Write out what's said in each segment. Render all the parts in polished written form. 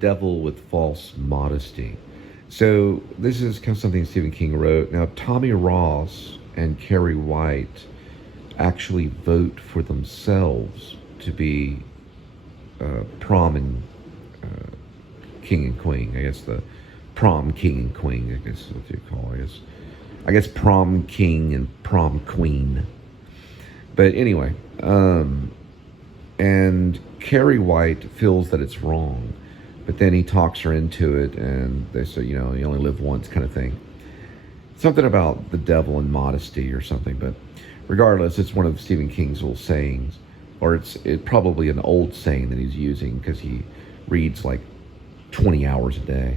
Devil with False Modesty. So this is kind of something Stephen King wrote. Now, Tommy Ross and Carrie White actually vote for themselves to be prom and king and queen. I guess the prom king and queen, I guess is what you call it. I guess prom king and prom queen. But anyway, and Carrie White feels that it's wrong, but then he talks her into it, and they say, you know, you only live once kind of thing. Something about the devil and modesty or something, but regardless, it's one of Stephen King's old sayings, or it's probably an old saying that he's using because he reads like 20 hours a day.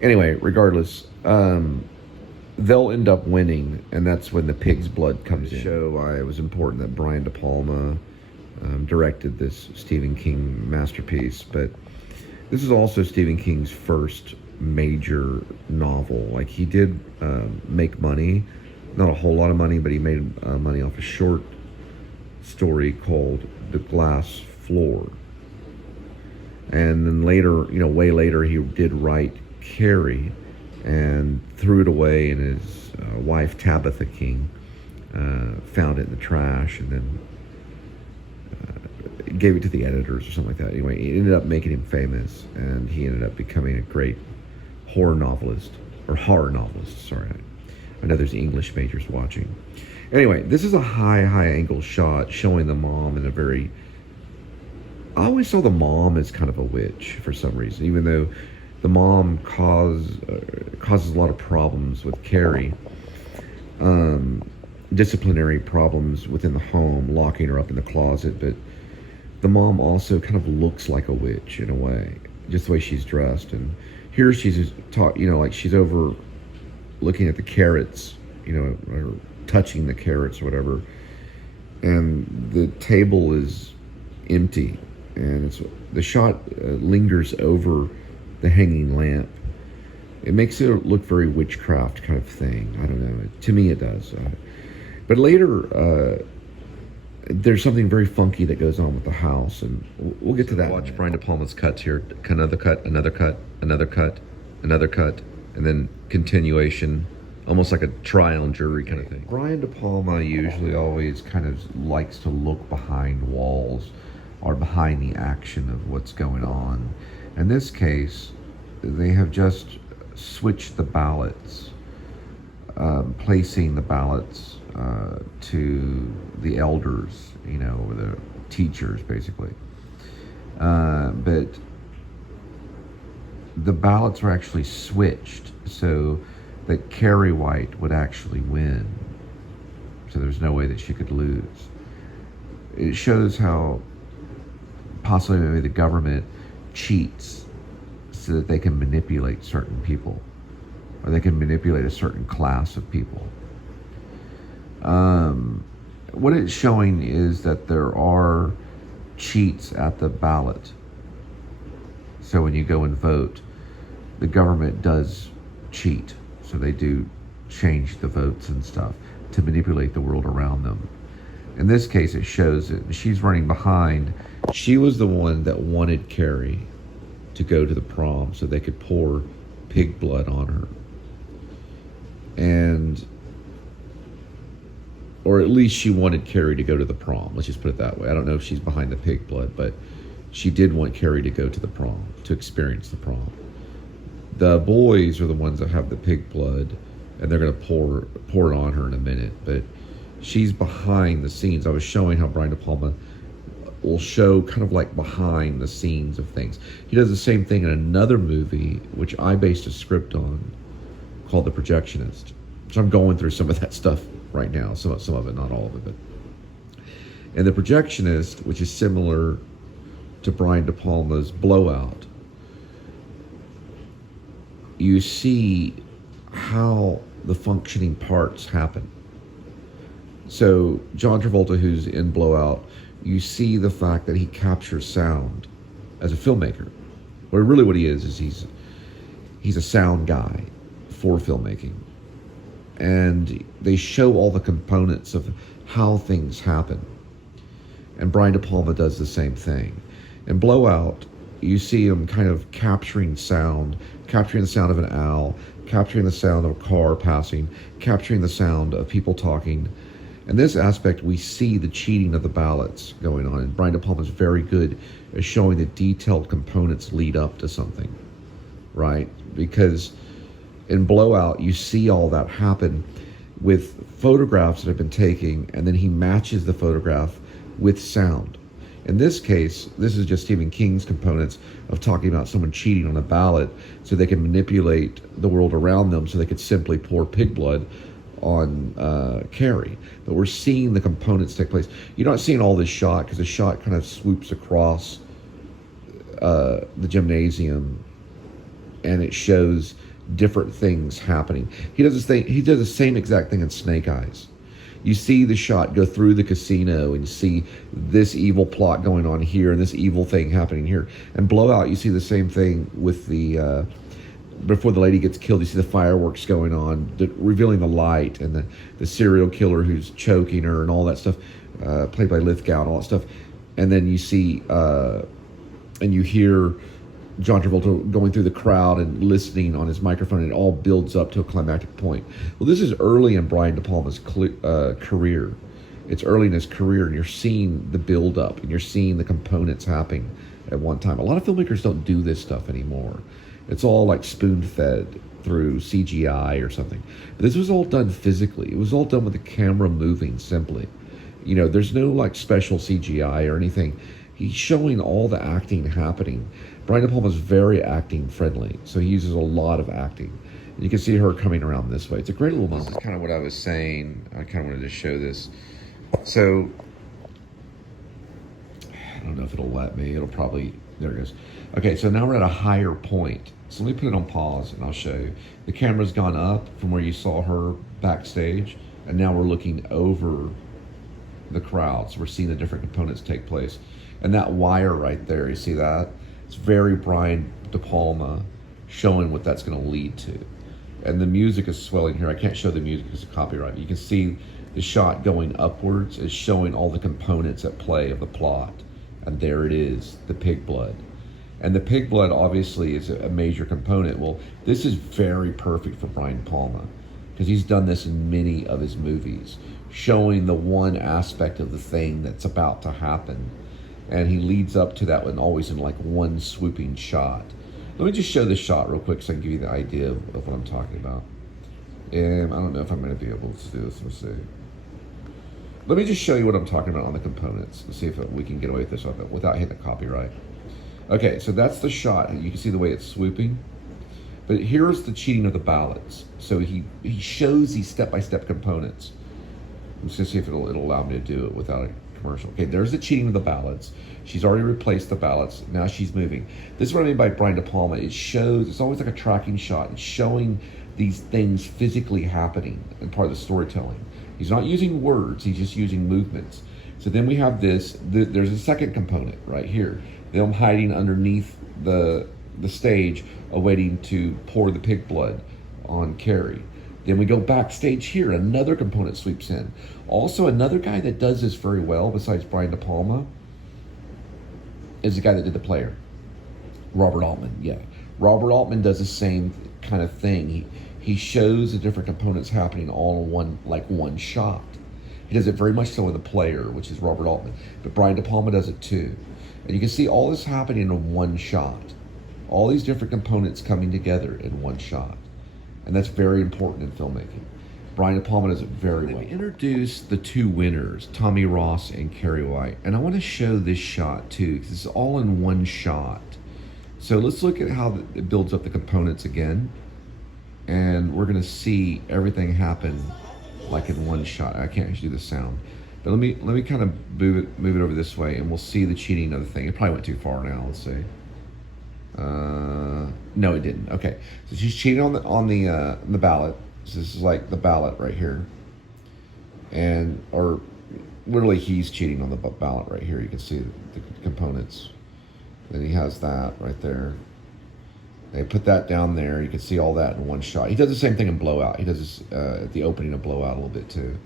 Anyway, regardless, they'll end up winning, and that's when the pig's blood comes in. Show why it was important that Brian De Palma directed this Stephen King masterpiece, but this is also Stephen King's first major novel. Like, he did make money, not a whole lot of money, but he made money off a short story called The Glass Floor. And then later, you know, way later, he did write Carrie and threw it away, and his wife, Tabitha King, found it in the trash and then gave it to the editors or something like that. Anyway, it ended up making him famous, and he ended up becoming a great horror novelist. Sorry, I know there's English majors watching. Anyway, this is a high angle shot showing the mom in a very... I always saw the mom as kind of a witch for some reason, even though the mom causes a lot of problems with Carrie. Disciplinary problems within the home, locking her up in the closet, but the mom also kind of looks like a witch in a way, just the way she's dressed. And here she's taught, you know, like she's over looking at the carrots, you know, or touching the carrots or whatever, and the table is empty, and the shot lingers over the hanging lamp. It makes it look very witchcraft kind of thing. I don't know. To me, it does. But later, there's something very funky that goes on with the house, and we'll get to that. Watch Brian De Palma's cuts here. Another cut, another cut, another cut, another cut, and then continuation, almost like a trial and jury kind of thing. Brian De Palma usually always kind of likes to look behind walls or behind the action of what's going on. In this case, they have just switched the ballots, placing the ballots to the elders, you know, or the teachers, basically. But the ballots were actually switched so that Carrie White would actually win. So there's no way that she could lose. It shows how possibly maybe the government cheats so that they can manipulate certain people, or they can manipulate a certain class of people. What it's showing is that there are cheats at the ballot. So when you go and vote, the government does cheat. So they do change the votes and stuff to manipulate the world around them. In this case, it shows it. She's running behind. She was the one that wanted Carrie to go to the prom so they could pour pig blood on her. Or at least she wanted Carrie to go to the prom. Let's just put it that way. I don't know if she's behind the pig blood, but she did want Carrie to go to the prom, to experience the prom. The boys are the ones that have the pig blood, and they're going to pour it on her in a minute. But she's behind the scenes. I was showing how Brian De Palma will show kind of like behind the scenes of things. He does the same thing in another movie, which I based a script on, called The Projectionist. So I'm going through some of that stuff right now. Some of it, not all of it. But and The Projectionist, which is similar to Brian De Palma's Blowout, you see how the functioning parts happen. So John Travolta, who's in Blowout, you see the fact that he captures sound as a filmmaker. Or really what he is he's a sound guy for filmmaking. And they show all the components of how things happen. And Brian De Palma does the same thing. In Blowout, You see him kind of capturing sound, capturing the sound of an owl, capturing the sound of a car passing, capturing the sound of people talking. In this aspect, we see the cheating of the ballots going on, and Brian De Palma is very good at showing the detailed components lead up to something, right? Because in Blowout, you see all that happen with photographs that have been taken, and then he matches the photograph with sound. In this case, this is just Stephen King's components of talking about someone cheating on a ballot so they can manipulate the world around them so they could simply pour pig blood on Carrie. But we're seeing the components take place. You're not seeing all this shot because the shot kind of swoops across the gymnasium, and it shows different things happening. He does this thing. He does the same exact thing in Snake Eyes. You see the shot go through the casino, and you see this evil plot going on here, and this evil thing happening here. And Blowout, you see the same thing with the before the lady gets killed. You see the fireworks going on, revealing the light, and the serial killer who's choking her, and all that stuff, played by Lithgow, and all that stuff. And then you see and you hear John Travolta going through the crowd and listening on his microphone, and it all builds up to a climactic point. Well, this is early in Brian De Palma's career. It's early in his career, and you're seeing the build up, and you're seeing the components happening at one time. A lot of filmmakers don't do this stuff anymore. It's all like spoon-fed through CGI or something. But this was all done physically. It was all done with the camera moving simply. You know, there's no like special CGI or anything. He's showing all the acting happening. Brian De Palma is very acting friendly, so he uses a lot of acting. And you can see her coming around this way. It's a great little moment. This is kind of what I was saying. I kind of wanted to show this. So, I don't know if it'll let me. It'll probably, there it goes. Okay, so now we're at a higher point. So let me put it on pause and I'll show you. The camera's gone up from where you saw her backstage, and now we're looking over the crowd. So we're seeing the different components take place. And that wire right there, you see that? It's very Brian De Palma, showing what that's going to lead to. And the music is swelling here. I can't show the music because of copyright. You can see the shot going upwards is showing all the components at play of the plot. And there it is, the pig blood. And the pig blood obviously is a major component. Well, this is very perfect for Brian De Palma because he's done this in many of his movies, showing the one aspect of the thing that's about to happen. And he leads up to that one always in like one swooping shot. Let me just show this shot real quick so I can give you the idea of what I'm talking about. And I don't know if I'm going to be able to do this. Let's see. Let me just show you what I'm talking about on the components. Let's see if we can get away with this without hitting the copyright. Okay, so that's the shot. You can see the way it's swooping. But here's the cheating of the ballots. So he shows these step-by-step components. I'm just going to see if it'll allow me to do it without a commercial. Okay, there's the cheating of the ballots. She's already replaced the ballots. Now she's moving. This is what I mean by Brian De Palma. It shows, it's always like a tracking shot. It's showing these things physically happening and part of the storytelling. He's not using words, he's just using movements. So then we have this, there's a second component right here. Them hiding underneath the stage, awaiting to pour the pig blood on Carrie. Then we go backstage here, another component sweeps in. Also, another guy that does this very well, besides Brian De Palma, is the guy that did The Player. Robert Altman, yeah. Robert Altman does the same kind of thing. He shows the different components happening all in one shot. He does it very much so in The Player, which is Robert Altman. But Brian De Palma does it too. And you can see all this happening in one shot. All these different components coming together in one shot. And that's very important in filmmaking. Brian De Palma does it very well. We introduced the two winners, Tommy Ross and Carrie White. And I want to show this shot too, because it's all in one shot. So let's look at how it builds up the components again. And we're going to see everything happen like in one shot. I can't actually do the sound. But let me kind of move it over this way, and we'll see the cheating of the thing. It probably went too far now. Let's see. No, it didn't. Okay, so she's cheating on the ballot. So this is like the ballot right here, or literally he's cheating on the ballot right here. You can see the components. Then he has that right there. They put that down there. You can see all that in one shot. He does the same thing in Blowout. He does this at the opening of Blowout a little bit too.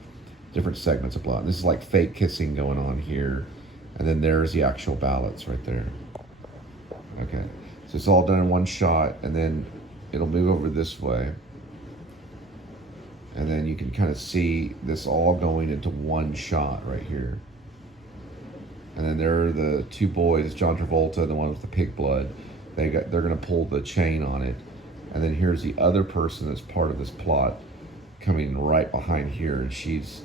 Different segments of Blowout. This is like fake kissing going on here. And then there's the actual ballots right there. Okay, so it's all done in one shot, and then it'll move over this way. And then you can kind of see this all going into one shot right here. And then there are the two boys, John Travolta and the one with the pig blood. They're gonna pull the chain on it. And then here's the other person that's part of this plot coming right behind here. And she's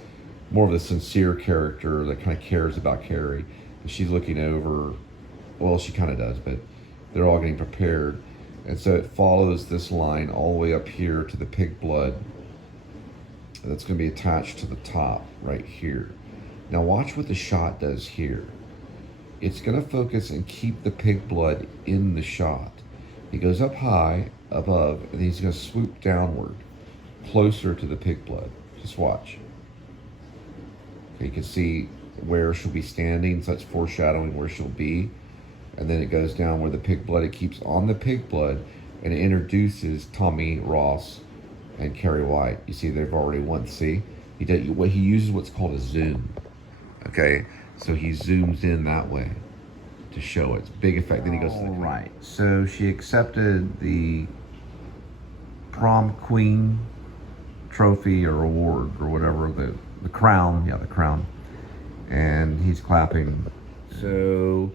more of the sincere character that kind of cares about Carrie. And she's looking over, well, she kind of does, but they're all getting prepared. And so it follows this line all the way up here to the pig blood. That's going to be attached to the top right here. Now watch what the shot does here. It's going to focus and keep the pig blood in the shot. He goes up high, above, and he's going to swoop downward, closer to the pig blood. Just watch. Okay, you can see where she'll be standing, so that's foreshadowing where she'll be. And then it goes down where the pig blood, it keeps on the pig blood, and it introduces Tommy Ross and Carrie White. You see they've already won. See, he uses what's called a zoom. Okay, so he zooms in that way to show its big effect. Then he goes to the right. So she accepted the prom queen trophy or award or whatever, the crown. Yeah, the crown. And he's clapping. So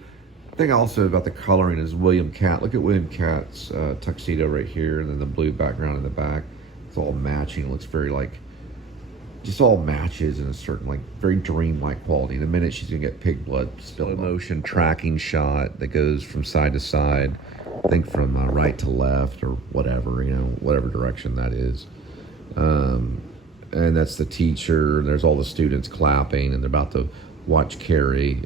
the thing also about the coloring is William Catt. Look at William Catt's tuxedo right here, and then the blue background in the back. It's all matching. It looks very like, just all matches in a certain like very dreamlike quality. In a minute she's gonna get pig blood spilled. Slow motion tracking shot that goes from side to side. I think from right to left or whatever, you know, whatever direction that is. And that's the teacher. There's all the students clapping, and they're about to watch Carrie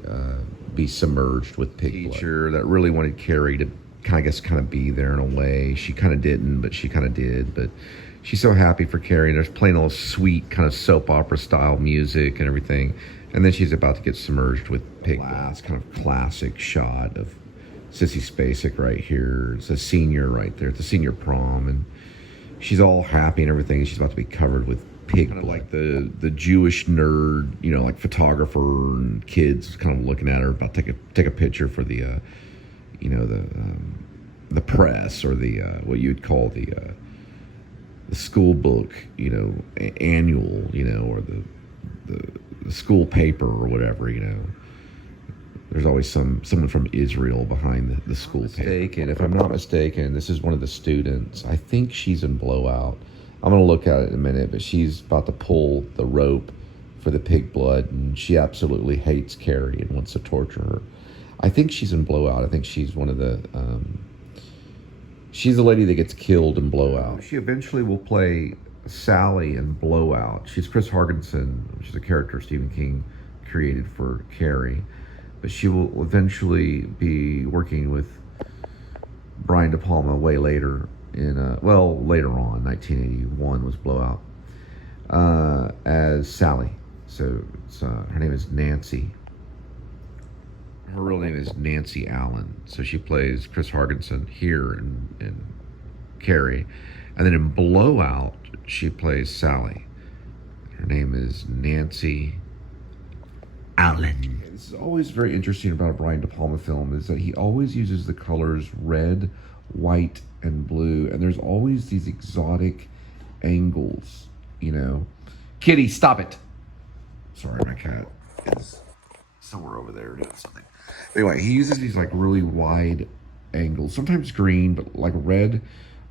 be submerged with pig blood. Teacher that really wanted Carrie to kind of be there in a way. She kind of didn't, but she kind of did. But she's so happy for Carrie. There's playing all sweet kind of soap opera style music and everything. And then she's about to get submerged with pig blood. Last kind of classic shot of Sissy Spacek right here. It's a senior right there. It's a senior prom, and she's all happy and everything. She's about to be covered with pig blood. Like the Jewish nerd, you know, like photographer and kids kind of looking at her, about to take a picture for the, you know, the press, or the what you'd call the school book, you know, annual, you know, or the school paper or whatever, you know. There's always someone from Israel behind the school paper. And if I'm not mistaken, this is one of the students. I think she's in Blowout. I'm going to look at it in a minute, but she's about to pull the rope for the pig blood, and she absolutely hates Carrie and wants to torture her. I think she's in Blowout. I think she's one of the... she's the lady that gets killed in Blowout. She eventually will play Sally in Blowout. She's Chris Hargensen, which is a character Stephen King created for Carrie. But she will eventually be working with Brian De Palma way later in, later on, 1981 was Blowout, as Sally. So it's, her name is Nancy. Her real name is Nancy Allen. So she plays Chris Hargensen here in Carrie. And then in Blowout, she plays Sally. Her name is Nancy Allen. This is always very interesting about a Brian De Palma film, is that he always uses the colors red, white, and blue, and there's always these exotic angles, you know. Kitty, stop it. Sorry, my cat is somewhere over there doing something. Anyway, he uses these like really wide angles, sometimes green, but like red,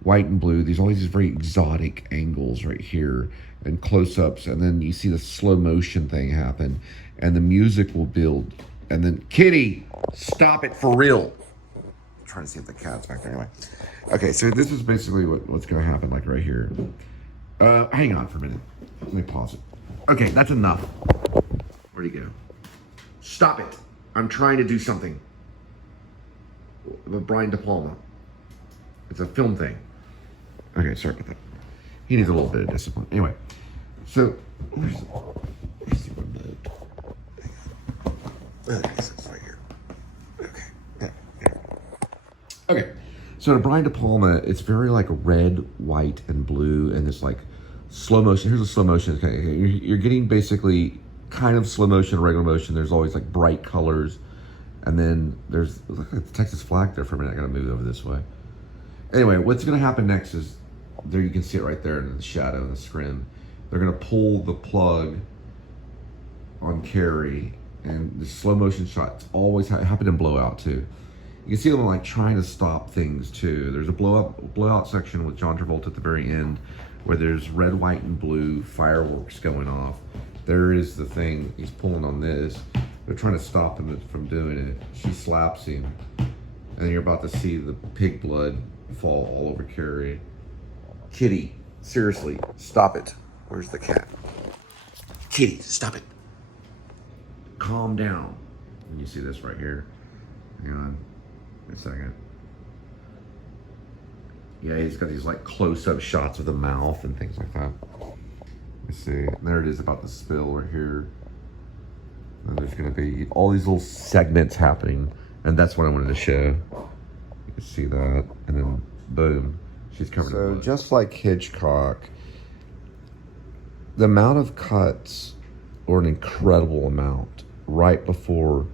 white, and blue. There's always these very exotic angles right here, and close-ups, and then you see the slow motion thing happen, and the music will build, and then, Kitty, stop it for real. I'm trying to see if the cat's back there. Anyway, okay, so this is basically what's going to happen, like right here. Hang on for a minute. Let me pause it. Okay, that's enough. Where'd he go? Stop it. I'm trying to do something. With Brian De Palma. It's a film thing. Okay, sorry about that. He needs a little bit of discipline. Anyway, so where's the remote? Okay, so it's right here. Okay. Yeah. Okay. So to Brian De Palma, it's very like red, white, and blue, and it's like slow motion. Here's a slow motion. Okay, you're getting basically kind of slow motion, regular motion. There's always like bright colors, And then there's look at the Texas flag there for a minute. I gotta move over this way. Anyway, what's gonna happen next is there you can see it right there in the shadow in the scrim. They're gonna pull the plug on Carrie, and the slow motion shots always happen in Blowout too. You can see them like trying to stop things too. There's a blowout section with John Travolta at the very end where there's red, white, and blue fireworks going off. There is the thing, he's pulling on this. They're trying to stop him from doing it. She slaps him. And then you're about to see the pig blood fall all over Carrie. Kitty, seriously, stop it. Where's the cat? Kitty, stop it. Calm down. And you see this right here. Hang on a second. Yeah, he's got these like close-up shots of the mouth and things like that. Let's see. And there it is about the spill right here. And there's gonna be all these little segments happening, and that's what I wanted to show. You can see that, and then boom, she's covered in blood. So just like Hitchcock, the amount of cuts were an incredible amount right before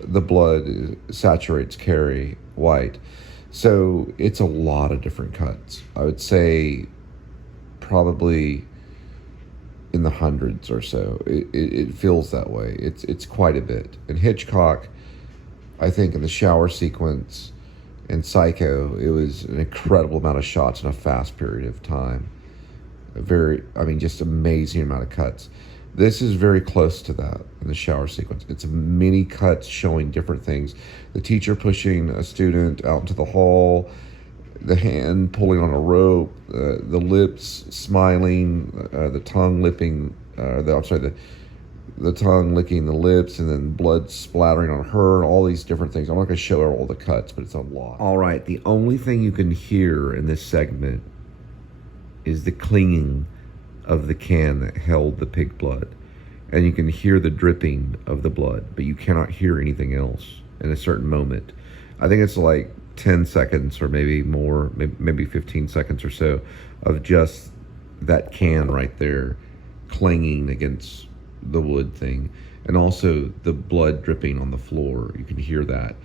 the blood saturates Carrie White. So it's a lot of different cuts. I would say probably in the hundreds or so. It feels that way. It's quite a bit. And Hitchcock, I think in the shower sequence in Psycho, it was an incredible amount of shots in a fast period of time. Just amazing amount of cuts. This is very close to that in the shower sequence. It's many cuts showing different things. The teacher pushing a student out into the hall, the hand pulling on a rope, the lips smiling, the tongue licking, the tongue licking the lips, and then blood splattering on her, and all these different things. I'm not going to show her all the cuts, but it's a lot. All right, the only thing you can hear in this segment is the clinging of the can that held the pig blood. And you can hear the dripping of the blood, but you cannot hear anything else in a certain moment. I think it's like 10 seconds or maybe more, maybe 15 seconds or so of just that can right there clanging against the wood thing. And also the blood dripping on the floor. You can hear that.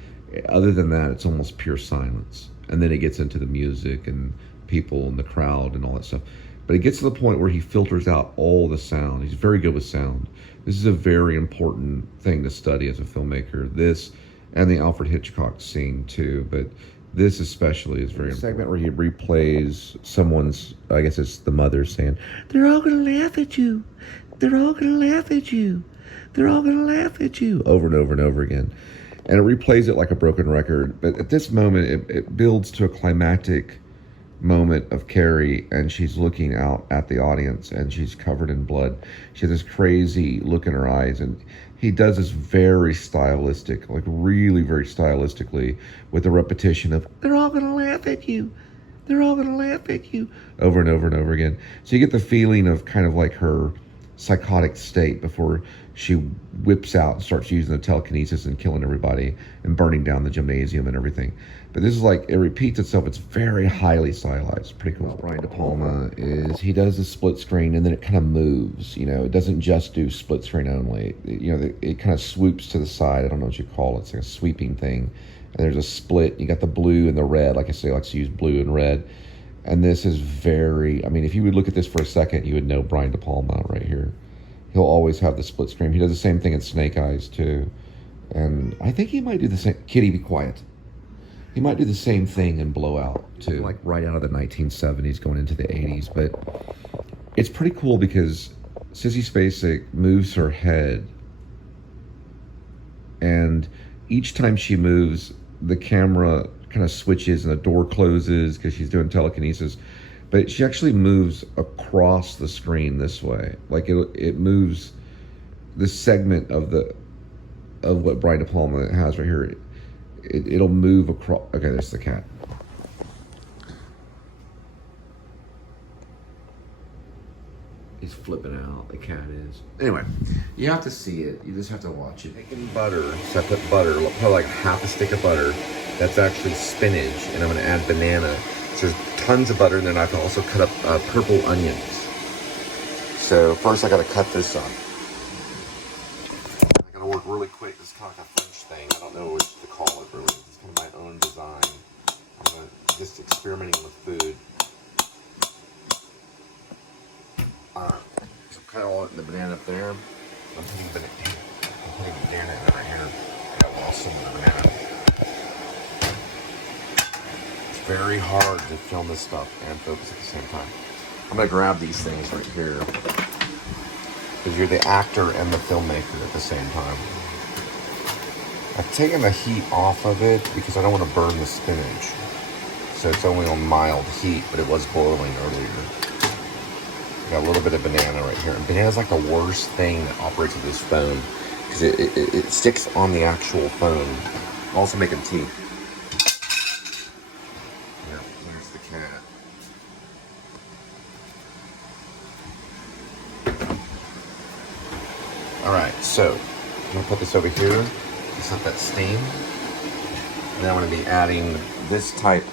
Other than that, it's almost pure silence. And then it gets into the music and people in the crowd and all that stuff. But it gets to the point where he filters out all the sound. He's very good with sound. This is a very important thing to study as a filmmaker. This and the Alfred Hitchcock scene too, but this especially is very important. Segment where he replays someone's, I guess it's the mother saying, "They're all gonna laugh at you. They're all gonna laugh at you. They're all gonna laugh at you," over and over and over again. And it replays it like a broken record. But at this moment, it builds to a climactic moment of Carrie, and she's looking out at the audience, and she's covered in blood. She has this crazy look in her eyes, and he does this very stylistic, like really very stylistically, with the repetition of "they're all gonna laugh at you, they're all gonna laugh at you," over and over and over again. So you get the feeling of kind of like her psychotic state before she whips out and starts using the telekinesis and killing everybody and burning down the gymnasium and everything. But this is like, it repeats itself. It's very highly stylized. Pretty cool. Brian De Palma is, he does a split screen and then it kind of moves, it doesn't just do split screen only. It kind of swoops to the side. I don't know what you call it. It's like a sweeping thing. And there's a split. You got the blue and the red. Like I say, likes to use blue and red. And this is very, if you would look at this for a second, you would know Brian De Palma right here. He'll always have the split screen. He does the same thing in Snake Eyes too. And I think he might do the same. Kitty, be quiet. He might do the same thing in Blowout too. Like right out of the 1970s going into the 80s. But it's pretty cool because Sissy Spacek moves her head. And each time she moves, the camera kind of switches and the door closes because she's doing telekinesis. But she actually moves across the screen this way. Like it moves the segment of what Brian De Palma has right here. It'll move across. Okay, there's the cat. He's flipping out. The cat is. Anyway, you have to see it. You just have to watch it. Taking butter. So I put butter. Put like half a stick of butter. That's actually spinach, and I'm going to add banana. So there's tons of butter, and then I can also cut up purple onions. So first I got to cut this up. I got to work really quick. This is kind of like a French thing. I don't know what to call it really. It's kind of my own design. I'm just experimenting with food. Alright, so kind of wanting the banana up there. I'm putting banana in right here. Got lost in the banana. It's very hard to film this stuff and focus at the same time. I'm gonna grab these things right here because you're the actor and the filmmaker at the same time. I've taken the heat off of it because I don't want to burn the spinach. So it's only on mild heat, but it was boiling earlier. Got a little bit of banana right here. And banana's like the worst thing that operates with this phone because it sticks on the actual phone. I'm also making tea. Yeah, there's the cat. Alright, so I'm going to put this over here. Just let that steam. And then I'm going to be adding this type,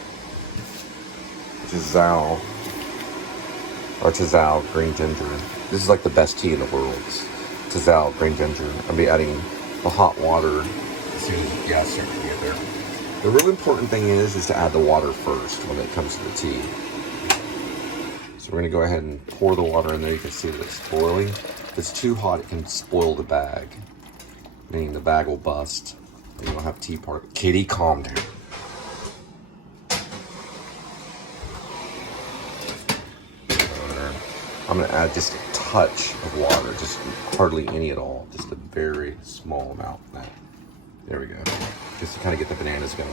which is Tizal green ginger. This is like the best tea in the world. It's Tizal green ginger. I'm going to be adding the hot water as soon as you start to get there. The real important thing is to add the water first when it comes to the tea. So we're going to go ahead and pour the water in there. You can see that it's boiling. If it's too hot, it can spoil the bag, meaning the bag will bust and you'll have tea part. Kitty, calm down. I'm going to add just a touch of water, just hardly any at all, just a very small amount. There we go, just to kind of get the bananas going.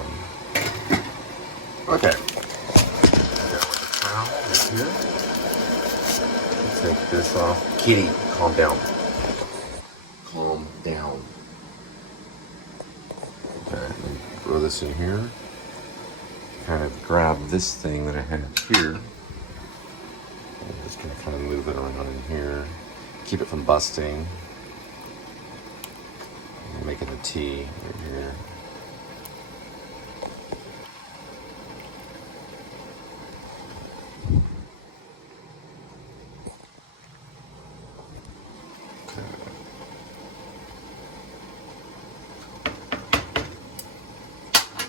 Okay. The towel right here. Let's take this off. Kitty, calm down. Calm down. Okay, let me throw this in here. Kind of grab this thing that I have here. I'm just going to kind of move it around in here. Keep it from busting. I'm making a tea right here.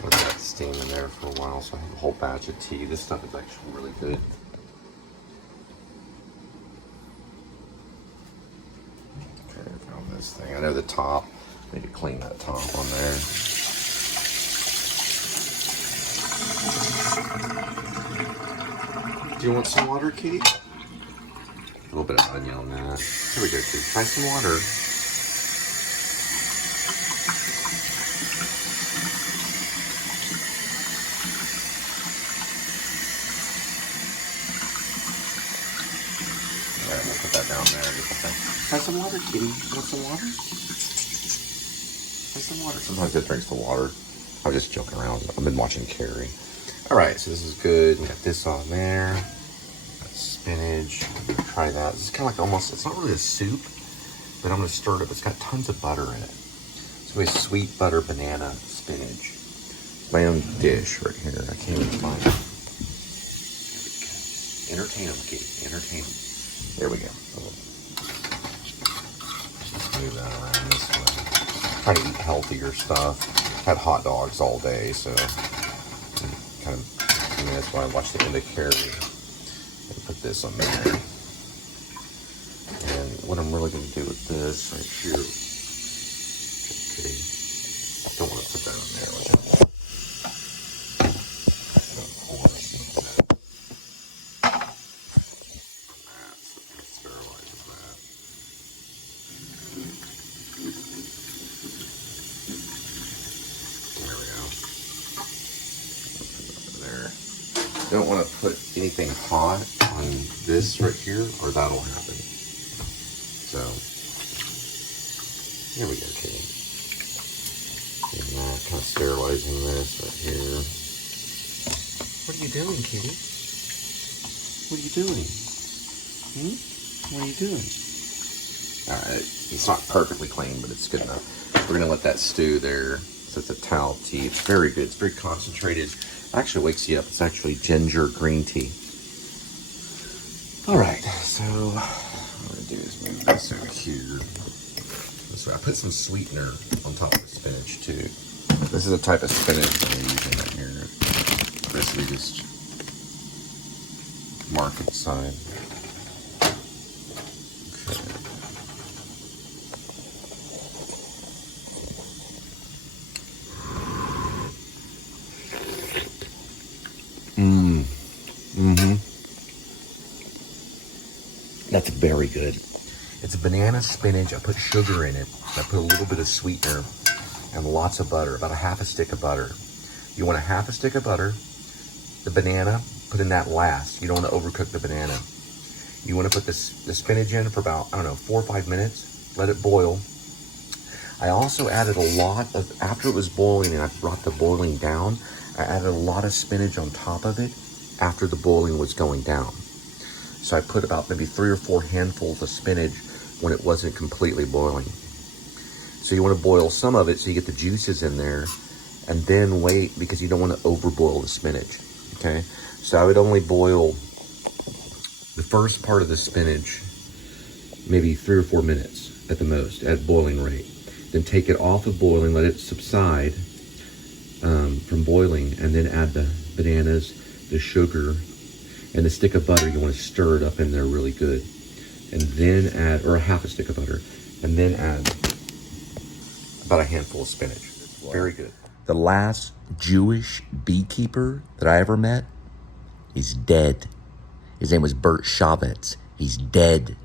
Let that steam in there for a while so I have a whole batch of tea. This stuff is actually really good. This thing. I know the top. I need to clean that top on there. Do you want some water, Kitty? A little bit of onion on that. Here we go, Kitty. Try some water. Alright, we'll put that down there. Try some water, Kitty. Want some water? Try some water. Sometimes it drinks the water. I was just joking around. I've been watching Carrie. Alright, so this is good. Got this on there. Got spinach. Try that. This is kind of like almost, it's not really a soup, but I'm going to stir it up. It's got tons of butter in it. It's really sweet butter, banana, spinach. It's my own dish right here. I can't even find it. There we go. Entertain them, Kitty. Entertain them. There we go. Move that around this way. Try to eat healthier stuff. Had hot dogs all day, so kind of, that's why I watched the end of Carrie. And put this on there. And what I'm really going to do with this right here. Okay. Don't want to put that on there. Don't want to put anything hot on this right here, or that'll happen. So, here we go, Kitty. And kind of sterilizing this right here. What are you doing, Kitty? What are you doing? What are you doing? Alright, it's not perfectly clean, but it's good enough. We're going to let that stew there. So it's a towel tea. It's very good. It's very concentrated. Actually wakes you up. It's actually ginger green tea. Alright, so what I'm going to do is move this over here. This way. I put some sweetener on top of the spinach too. This is the type of spinach I'm using right here. Basically just market side. Okay. That's very good. It's a banana spinach. I put sugar in it. I put a little bit of sweetener and lots of butter, about a half a stick of butter. You want a half a stick of butter. The banana, put in that last. You don't want to overcook the banana. You want to put the spinach in for about, I don't know, 4 or 5 minutes. Let it boil. I also added a lot of, after it was boiling and I brought the boiling down, I added a lot of spinach on top of it after the boiling was going down. So I put about maybe 3 or 4 handfuls of spinach when it wasn't completely boiling. So you want to boil some of it so you get the juices in there, and then wait because you don't want to overboil the spinach, okay? So I would only boil the first part of the spinach maybe 3 or 4 minutes at the most at boiling rate. Then take it off of boiling, let it subside from boiling, and then add the bananas, the sugar, and the stick of butter. You want to stir it up in there really good. And then add, or a half a stick of butter, and then add about a handful of spinach. Very good. The last Jewish beekeeper that I ever met, he's dead. His name was Bert Shavitz. He's dead.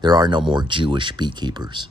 There are no more Jewish beekeepers.